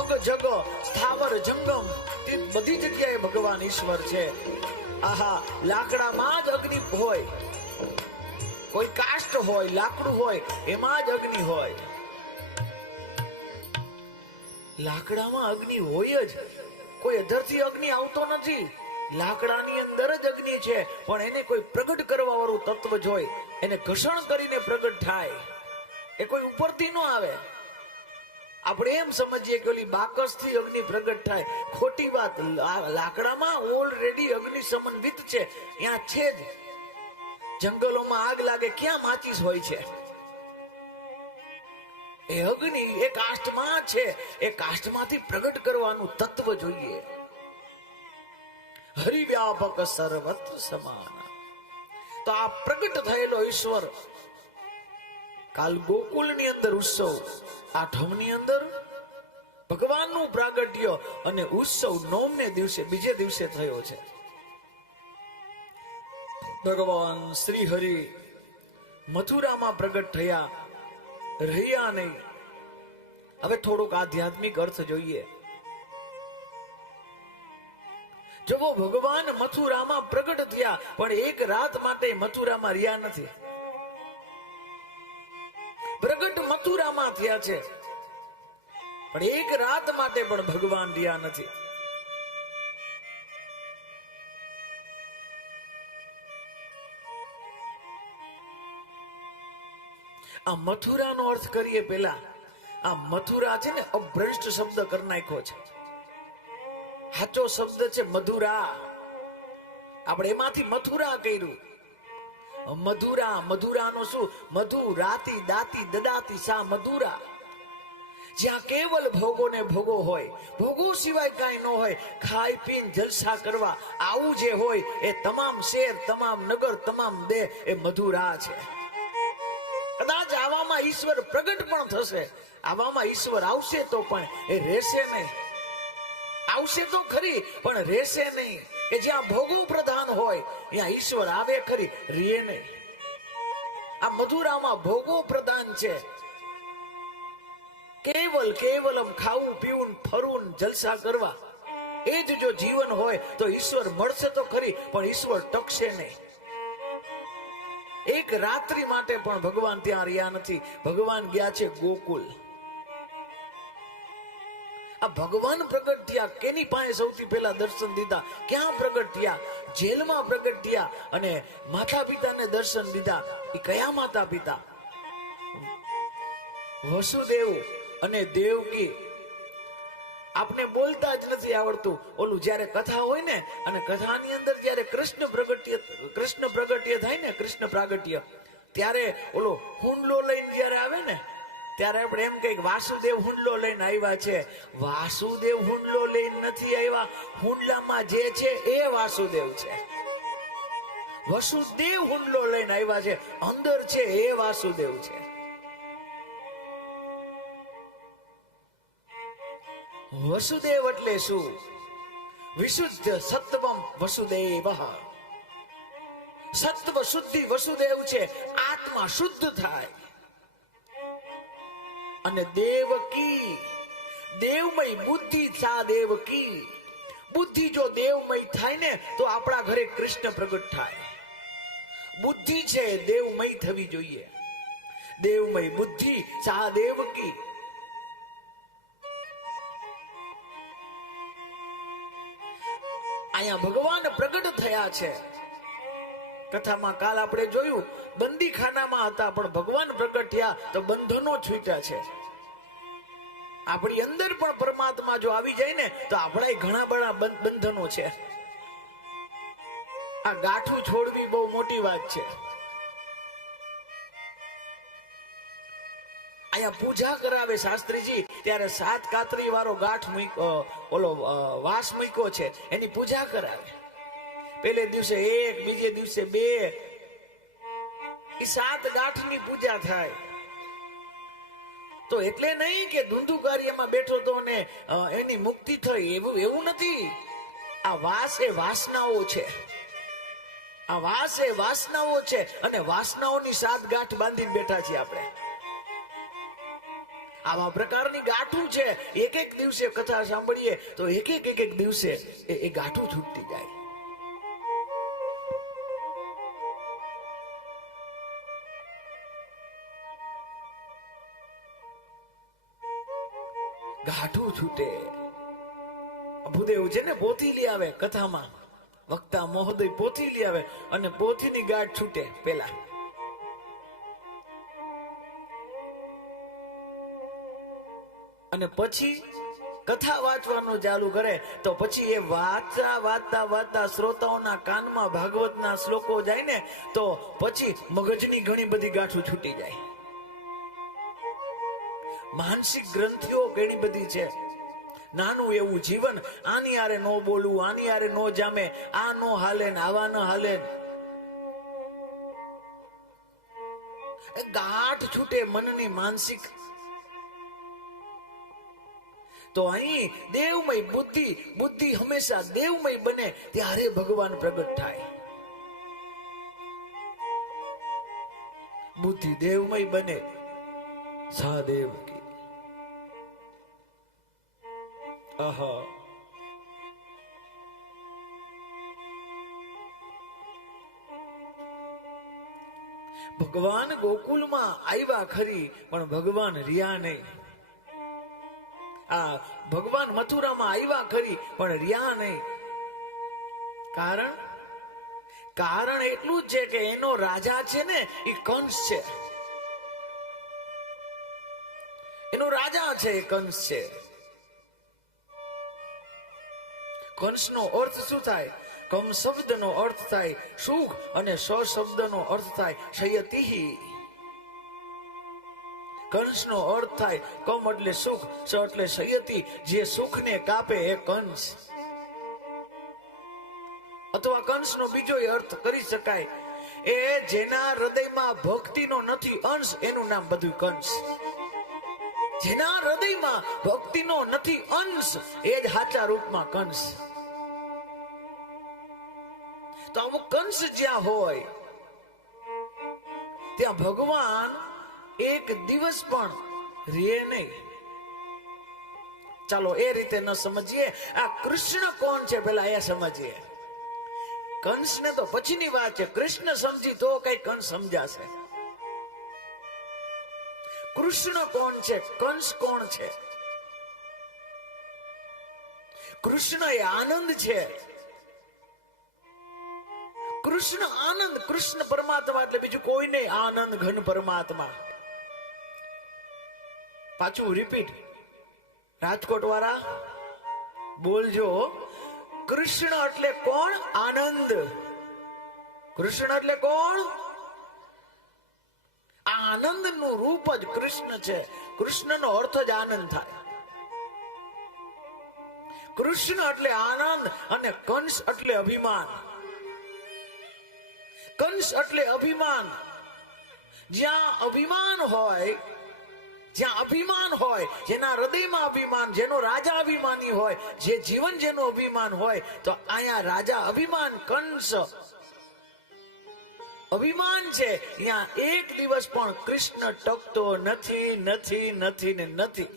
અગ જગ સ્થાવર જંગમ તે બધી જગ્યાએ ભગવાન ઈશ્વર છે. આહા, લાકડામાં જ અગ્નિ હોય, કોઈ કાષ્ટ હોય, લાકડું હોય, એમાં જ અગ્નિ હોય. લાકડામાં અગ્નિ હોય જ, કોઈ અધરથી અગ્નિ આવતો નથી. લાકડાની અંદર જ અગ્નિ છે, પણ એને કોઈ પ્રગટ કરવા વાળું તત્વ જોઈ, એને ઘર્ષણ કરીને પ્રગટ થાય. એ કોઈ ઉપરથી ન આવે. આપણે એમ સમજીએ કે ઓલી બાકસ થી અગ્નિ પ્રગટ થાય, ખોટી વાત. લાકડામાં ઓલરેડી અગ્નિ સમન્વિત છે, ત્યાં છે જ. જંગલોમાં આગ લાગે, ક્યાં માચીસ હોય છે? એ અગ્નિ એ કાષ્ટમાં છે. એ કાષ્ટમાંથી પ્રગટ કરવાનું તત્વ જોઈએ. હરિવ્યાપક સર્વત્ર સમાન. તો આ પ્રગટ થયેલો ઈશ્વર કાલ ગોકુળની અંદર ઉત્સવ, આઠમની અંદર ભગવાનનું પ્રાગટ્ય અને ઉત્સવ 9ને દિવસે, બીજે દિવસે થયો છે. ભગવાન શ્રી હરિ મથુરામાં પ્રગટ થયા, રહ્યા નહીં. હવે થોડોક આધ્યાત્મિક અર્થ જોઈએ. જો ભગવાન મથુરામાં પ્રગટ થયા, પણ એક રાત માટે મથુરામાં રહ્યા નથી. પ્રગટ મથુરામાં થયા છે, પણ એક રાત માટે પણ ભગવાન રહ્યા નથી. આ મથુરાનો અર્થ કરીએ પેલા. આ મથુરા છે ને, અભ્રષ્ટ શબ્દ કરી નાખ્યો છે. સાચો શબ્દ છે મધુરા. આપણે એમાંથી મથુરા કર્યું. મધુરા, મધુરાનો શું? મધુ રાતી દાતી દદાતી સા મધુરા. જ્યાં કેવલ ભોગો ને ભોગો હોય, ભોગો સિવાય કાંઈ ન હોય, ખાઈ પીને જલસા કરવા, આવું જે હોય એ તમામ શેર, તમામ નગર, તમામ દેહ એ મધુરા છે. કદાચ આવામાં ઈશ્વર પ્રગટ પણ થશે, આવામાં ઈશ્વર આવશે તો પણ એ રહેશે નહીં. આવશે તો ખરી, પણ રહેશે નહીં. કે જ્યાં ભોગો પ્રધાન હોય ત્યાં ઈશ્વર આવે ખરી, રીએ નહીં. આ મધુરામાં ભોગો પ્રધાન છે. કેવલમ ખાવું પીવું ફરવું જલસા કરવા, એ જ જો જીવન હોય તો ઈશ્વર મળશે તો ખરી, પણ ઈશ્વર ટકશે નહીં. એક રાત્રિ માટે પણ ભગવાન ત્યાં રહ્યા નથી. ભગવાન ગયા છે ગોકુળ. આ ભગવાન પ્રગટ થયા, કેની પાસે સૌથી પહેલા દર્શન દીધા? ક્યાં પ્રગટ થયા? જેલમાં પ્રગટ થયા. અને માતા પિતાને દર્શન દીધા. એ કયા માતા પિતા? વસુદેવ અને દેવકી. આપને બોલતા જ નથી આવડતું. ઓલું જયારે કથા હોય ને, અને કથાની અંદર જયારે કૃષ્ણ પ્રગટ્ય થાય ને, કૃષ્ણ પ્રાગટ્ય, ત્યારે ઓલો હુંડલો લઈને જયારે આવે ને, ત્યારે આપણે એમ કહીએ વાસુદેવ હુંડલો લઈને આવ્યા છે. વાસુદેવ હુંડલો લઈને નથી આવ્યા. હુંડલામાં જે છે એ વાસુદેવ છે. વસુદેવ હુંડલો લઈને આવ્યા છે, અંદર છે એ વાસુદેવ છે. વસુદેવ એટલે શું? વિશુદ્ધ સત્વમ વસુદેવ. સત્વ શુદ્ધિ વસુદેવ છે. આત્મા શુદ્ધ થાય. અને દેવકી, દેવમય બુદ્ધિ સા દેવકી. બુદ્ધિ જો દેવમય થાય ને તો આપણા ઘરે કૃષ્ણ પ્રગટ થાય. બુદ્ધિ છે દેવમય થવી જોઈએ. દેવમય બુદ્ધિ સા દેવકી. અહીંયા ભગવાન પ્રગટ થયા છે. કથામાં કાલ આપણે જોયું, બંદીખાનામાં હતા, પણ ભગવાન પ્રગટ થયા તો બંધનો છૂટ્યા છે. આપણી અંદર પણ પરમાત્મા જો આવી જાય ને તો આપણા ઘણા બધા બંધનો છે. આ ગાંઠું છોડવી બહુ મોટી વાત છે. અહીંયા પૂજા કરાવે શાસ્ત્રીજી, ત્યારે 7 કાતરી વાળો ગાંઠ ઓલો વાસ મૂક્યો છે, એની પૂજા કરાવે. પહેલે દિવસે 1, બીજે દિવસે 2, એ 7 ગાંઠની પૂજા થાય. તો એટલે નહીં કે ધુંધુકાર્યમાં બેઠો તો ને એની મુક્તિ થઈ, એવું નથી. આ વાસ એ વાસનાઓ છે. આ વાસ એ વાસનાઓ છે, અને વાસનાઓની 7 ગાંઠ બાંધીને બેઠા છીએ આપણે. આવા પ્રકારની ગાંઠું છે. એક એક દિવસે કથા સાંભળીએ તો એક એક દિવસે એ ગાંઠું છૂટતી જાય. ગાંઠું છૂટે. ભૂદેવ છે ને પોથી લઈ આવે કથામાં, વક્તા મહોદય પોથી લઈ આવે અને પોથીની ગાંઠ છૂટે પેલા. અને પછી કથા વાંચવાનું ચાલુ કરે તો પછી એ વાંચતા વાંચતા વાંચતા શ્રોતાઓના કાનમાં ભાગવતના શ્લોકો જાય ને તો પછી મગજની ઘણી બધી ગાંઠું છૂટી જાય. માનસિક ગ્રંથિઓ ઘણી બધી છે. નાનું એવું જીવન, આની આરે નો બોલવું, આની આરે નો જામે, આ નો હાલે ને આવા ન હાલે. ગાંઠ છૂટે મનની માનસિક. તો અહીં દેવમય બુદ્ધિ, બુદ્ધિ હંમેશા દેવમય બને ત્યારે ભગવાન પ્રગટ થાય. બુદ્ધિ દેવમય બને સહદેવ કી. આહા, ભગવાન ગોકુલમાં આવ્યા ખરી પણ ભગવાન રહ્યા નહીં. આ ભગવાન મથુરામાં આવ્યા ખરી પણ રહ્યા નહીં. કારણ એટલું જ છે કે એનો રાજા છે ને એ કંસ છે. એનો રાજા છે એ કંસ છે. કંસનો અર્થ શું થાય? કમ શબ્દનો અર્થ થાય સુખ અને સ શબ્દનો અર્થ થાય શયતિહી. કંસનો અર્થ થાય કમ એટલે સુખ, સ એટલે શયતી, જે સુખને કાપે એ કંસ. અથવા કંસનો બીજો અર્થ કરી શકાય એ જેના હૃદયમાં ભક્તિનો નથી અંશ, એનું નામ બધું કંસ. જેના હૃદયમાં ભક્તિનો નથી અંશ એ જ સાચા રૂપમાં કંસ. તો અમુક કંસ જ્યાં હોય ત્યાં ભગવાન એક દિવસ પણ રહે નહીં. ચાલો એ રીતે ન સમજીએ. આ કૃષ્ણ કોણ છે પેલા એ સમજીએ. કંસ ને તો પછીની વાત છે. કૃષ્ણ સમજી તો કઈ કંસ સમજાશે. કૃષ્ણ કોણ છે? કંસ કોણ છે? કૃષ્ણ એ આનંદ છે. કૃષ્ણ આનંદ, કૃષ્ણ પરમાત્મા એટલે બીજું કોઈ નહીં. આનંદ ઘન પરમાત્મા. પાછું રિપીટ, રાજકોટ વાળા બોલજો. કૃષ્ણ એટલે કોણ? આનંદ. કૃષ્ણ એટલે કોણ? આનંદ નું રૂપ જ કૃષ્ણ છે. કૃષ્ણ નો અર્થ જ આનંદ થાય. કૃષ્ણ એટલે આનંદ અને કંસ એટલે અભિમાન. કંસ એટલે અભિમાન. જ્યાં અભિમાન હોય, જ્યાં અભિમાન હોય, જેના હૃદયમાં અભિમાન, જેનો રાજા અભિમાની હોય, જે જીવન જેનું અભિમાન હોય, તો અહીંયા રાજા અભિમાન કંસ અભિમાન છે. ત્યાં એક દિવસ પણ કૃષ્ણ ટકતો નથી, નથી, નથી ને નથી.